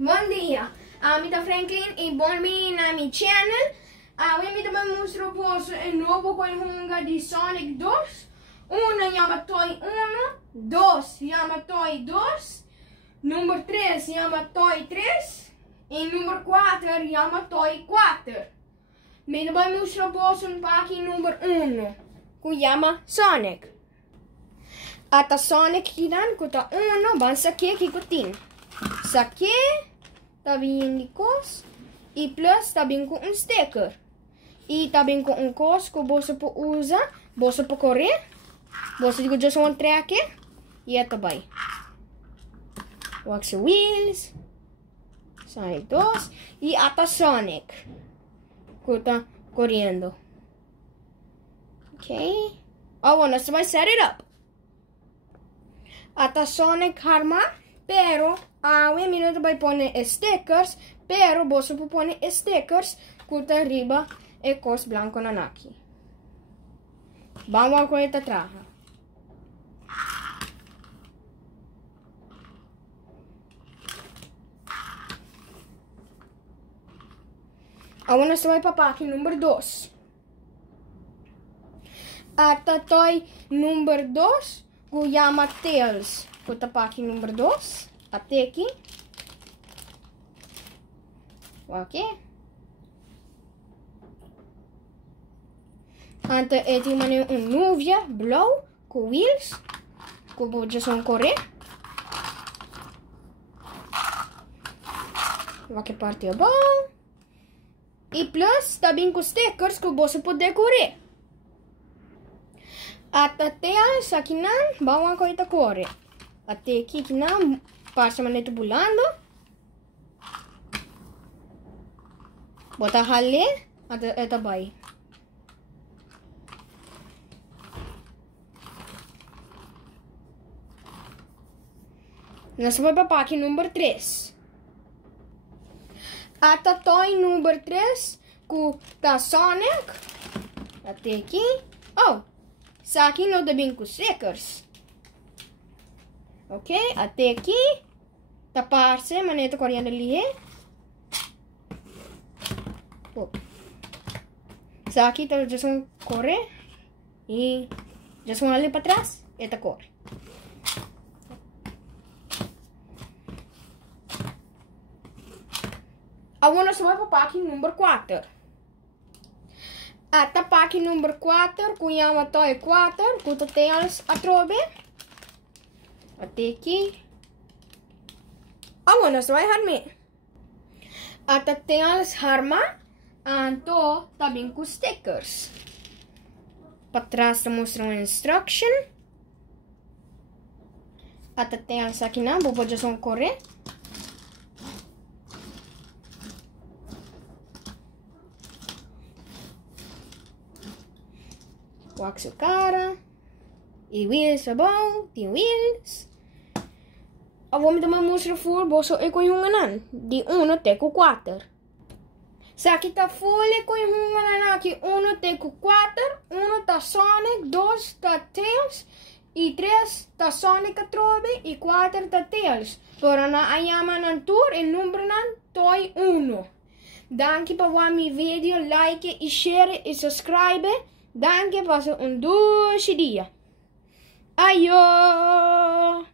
Bom dia, mi da Franklin e benvenuti na mi channel. Hoje mi também mostro posso um novo jogo de Sonic 2. Chama Toy 1, 2 chama Toy 2, número 3 chama Toy 3 e número 4 chama Toy 4. Mi também mostro posso aqui número 1, que chama Sonic. Ata Sonic hidan kuta 1 bansa que tin. Sake tabing di kos e plus tabing com sticker. E tabing com kos que você pode usar, você pode correr, você digo just one track e é também. Wax wheels, Sonic 2 e ata Sonic que tá correndo. Ok. Agora você vai set it up. Ata Sonic harma, pero un minuto vai poner stickers, pero você pode poner stickers que tá arriba e cos blanco na aqui. Vamos a esta traja. Agora você vai para aqui número 2. Ata toy número 2 que chama Tails. Puta para aqui número 2. Até aqui. Ok. Ante eti mane nuvia blauw com wheels. Que pode só correr. Qualquer parte é bom. E plus também com stickers que você pode decorar. Até aqui não, vamos a coisa correr. Até aqui que não, passa maneto bulando. Bota hale, até vai. Nós vamos para aqui número 3. Até toy número 3 com da Sonic. Até aqui. Oh, isso aqui não tem bem com stickers. Ok, até aqui. Tapar-se, maneta correndo ali. Oh. Isso aqui tá já só correr. E já só ali para trás. E tá corre. Agora nós vamos para aqui número 4. Até para aqui número 4, que chama Toy 4, que tem as atrobe. Até aqui. Agora nós vamos armar. Até tem as armas, então também com stickers. Para trás mostra uma instruction. Até tem as aqui não, vou poder só correr. Wax o cara. E wheels é bom. Tem wheels. Eu vou me dar uma mostra full. Boso e com hunganan. De 1 até 4. Se aqui tá full e com hunganan aqui. 1 até 4. 1 tá Sonic. 2 tá Tails. E 3 tá Sonic Atrobe. E 4 tá Tails. Para na ayama ng tour. E número ng Toy 1. Danke para ver meu vídeo. Like e share e subscribe. Danke, passa um doce dia. Aio!